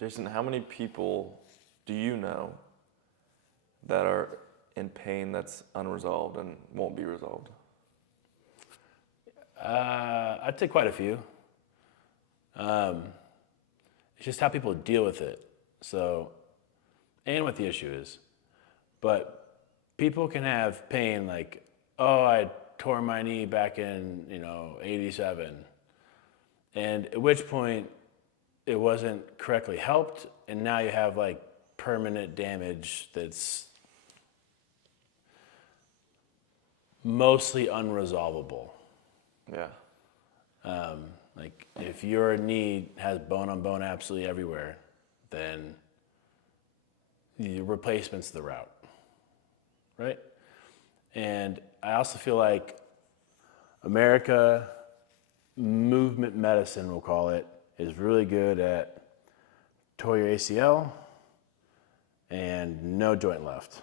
Jason, how many people do you know that are in pain that's unresolved and won't be resolved? I'd say quite a few. It's just how people deal with it. So, and what the issue is. But people can have pain like, oh, I tore my knee back in, 87. And at which point it wasn't correctly helped. And now you have like permanent damage that's mostly unresolvable. Yeah. Like if your knee has bone on bone absolutely everywhere, then the replacement's the route, right? And I also feel like America, movement medicine, we'll call it, is really good at tore your ACL and no joint left.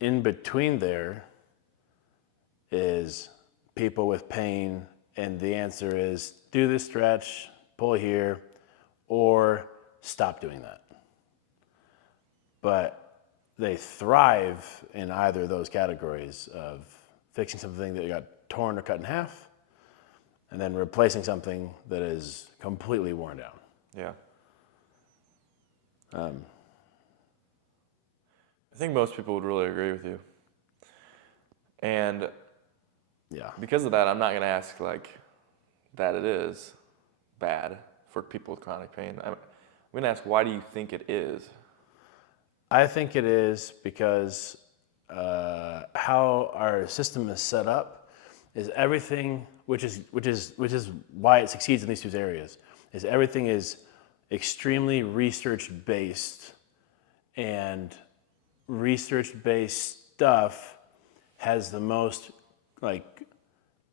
In between there is people with pain, and the answer is do this stretch, pull here, or stop doing that. But they thrive in either of those categories of fixing something that got torn or cut in half, and then replacing something that is completely worn down. Yeah. I think most people would really agree with you. And Yeah. because of that, I'm not going to ask that it is bad for people with chronic pain. I'm going to ask, why do you think it is? I think it is because how our system is set up is everything, which is why it succeeds in these two areas, is everything is extremely research based, and research based stuff has the most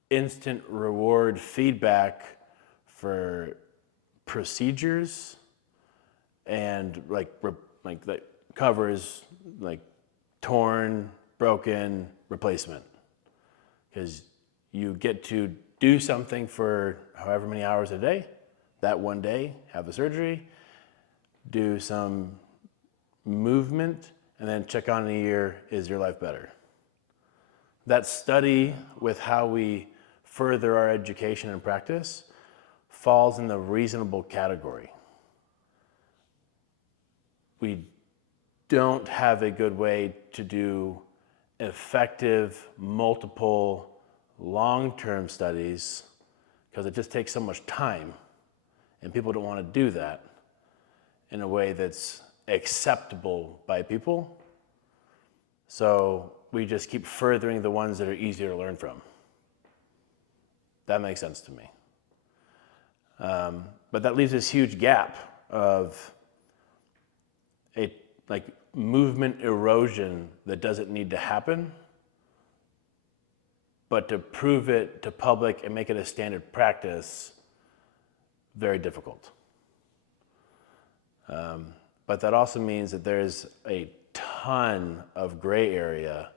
instant reward feedback for procedures, and that covers torn, broken, replacement, because you get to do something for however many hours a day, that one day, have the surgery, do some movement, and then check on in a year, is your life better? That study with how we further our education and practice falls in the reasonable category. We don't have a good way to do effective, multiple, long-term studies because it just takes so much time, and people don't want to do that in a way that's acceptable by people. So we just keep furthering the ones that are easier to learn from. That makes sense to me. But that leaves this huge gap of a movement erosion that doesn't need to happen, but to prove it to public and make it a standard practice, very difficult. But that also means that there's a ton of gray area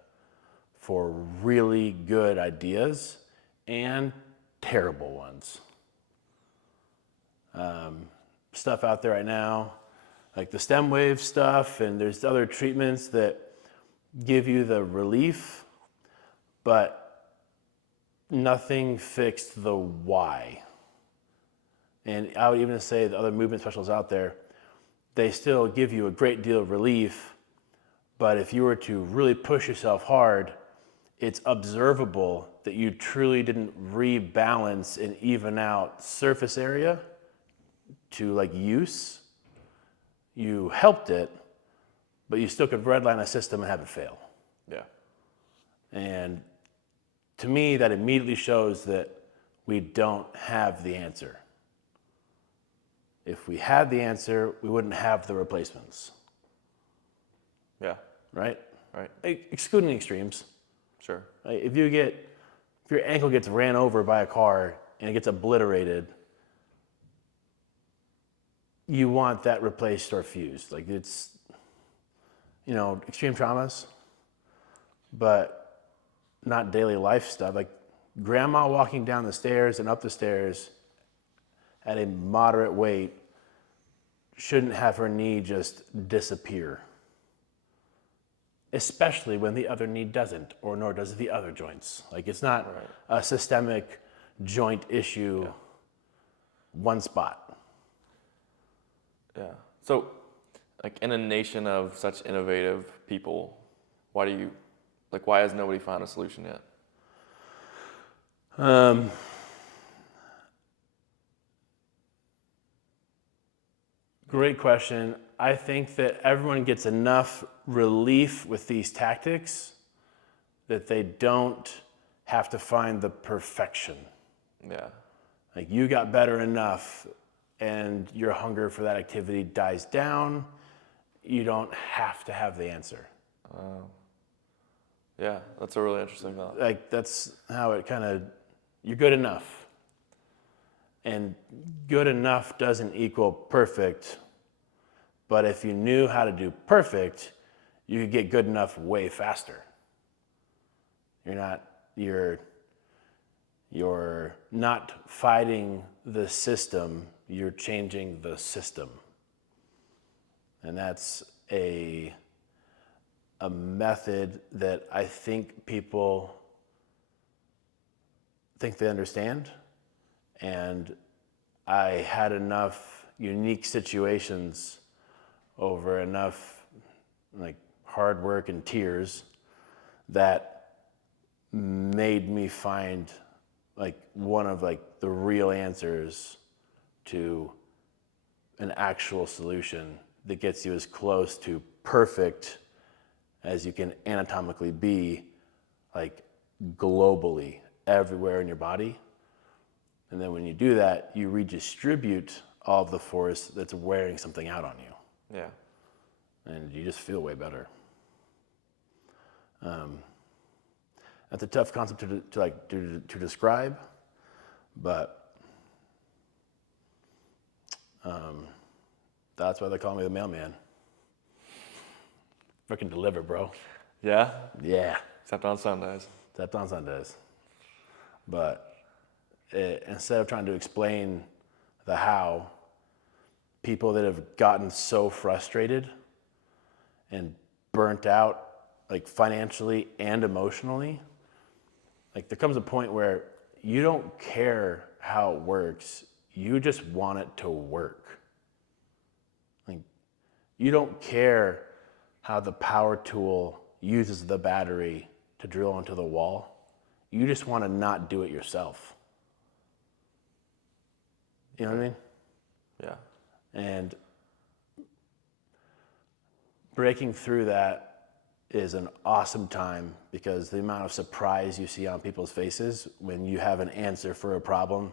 for really good ideas and terrible ones. Stuff out there right now, like the stem wave stuff, and there's other treatments that give you the relief, but nothing fixed the why. And I would even say the other movement specialists out there, they still give you a great deal of relief, but if you were to really push yourself hard, it's observable that you truly didn't rebalance and even out surface area to use. You helped it, but you still could redline a system and have it fail. Yeah. And to me, that immediately shows that we don't have the answer. If we had the answer, we wouldn't have the replacements. Yeah. Right? Right. Excluding extremes. Sure. If your ankle gets ran over by a car and it gets obliterated, you want that replaced or fused. It's, extreme traumas, but not daily life stuff. Grandma walking down the stairs and up the stairs at a moderate weight shouldn't have her knee just disappear, especially when the other knee doesn't, or nor does the other joints. Like, it's not a systemic joint issue, one spot. Yeah. So, like, in a nation of such innovative people, why has nobody found a solution yet? Great question. I think that everyone gets enough relief with these tactics that they don't have to find the perfection. Yeah. Like, you got better enough and your hunger for that activity dies down, you don't have to have the answer. Yeah, that's a really interesting thought. Like, that's how it you're good enough. And good enough doesn't equal perfect, but if you knew how to do perfect, you could get good enough way faster. You're not fighting the system, you're changing the system. And that's a method that I think people think they understand. And I had enough unique situations over enough like hard work and tears that made me find like one of like the real answers to an actual solution that gets you as close to perfect as you can anatomically be, like globally, everywhere in your body. And then when you do that, you redistribute all of the force that's wearing something out on you. Yeah. And you just feel way better. That's a tough concept to describe, but that's why they call me the mailman. Freaking deliver, bro. Yeah? Yeah. Except on Sundays. Except on Sundays. But instead of trying to explain the how, people that have gotten so frustrated and burnt out, like financially and emotionally, like there comes a point where you don't care how it works, you just want it to work. Like, you don't care how the power tool uses the battery to drill into the wall. You just want to not do it yourself. You know what I mean? Yeah. And breaking through that is an awesome time, because the amount of surprise you see on people's faces when you have an answer for a problem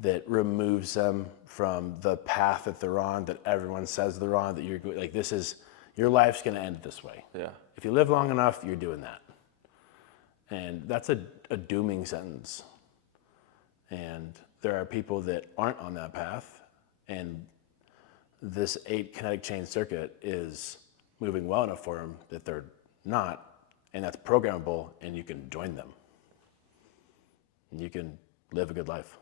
that removes them from the path that they're on, that everyone says they're on, that you're like, your life's gonna end this way. Yeah. If you live long enough, you're doing that. And that's a dooming sentence. And there are people that aren't on that path, and this 8 kinetic chain circuit is moving well enough for them that they're not, and that's programmable, and you can join them. And you can live a good life.